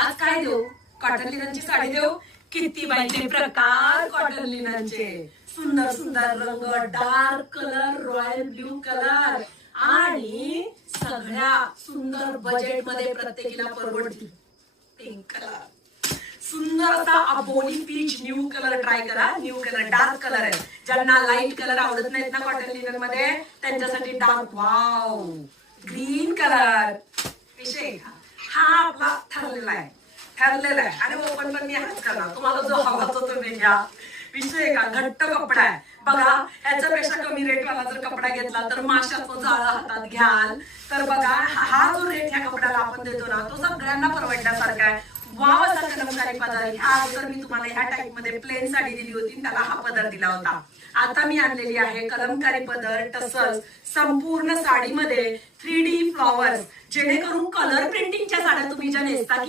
आज काय देऊ? कॉटन लिननची साडी देऊ? किती बाईचे प्रकार कॉटन लिननचे, सुंदर सुंदर रंग, dark colour, royal blue colour आणि सगळ्या सुंदर बजेट मध्ये प्रत्येकीला परवडतील पिंक कलर, सुंदर असा अबोली पीच न्यू कलर ट्राय करा. न्यू कलर डार्क कलर आहे. ज्यांना लाईट कलर आवडत नाहीत ना कॉटन लिनन मध्ये त्यांच्यासाठी डार्क वाव ग्रीन कलर विषय हा आपला ठरलेला आहे आणि ओपन पण मी हाच करणार. तुम्हाला जो हवा तो तुम्ही घ्या. विषय का घट्ट कपडा आहे बघा. याच्यापेक्षा कमी रेट वाला जर कपडा घेतला तर माशाचं जाळं हातात घ्याल तर बघा हा जो रेट ह्या कपड्याला आपण देतो ना तो सगळ्यांना परवडण्यासारखा आहे. वाव असा कलमकारी पदर. ह्या अगोदर मी तुम्हाला ह्या टाईप मध्ये प्लेन साडी दिली होती त्याला हा पदर दिला होता. आता मी आणलेली आहे कलमकारी पदर टसल्स संपूर्ण साडीमध्ये 3D फ्लॉवर्स, जेणेकरून कलर प्रिंटिंगच्या साड्या तुम्ही ज्या नेसता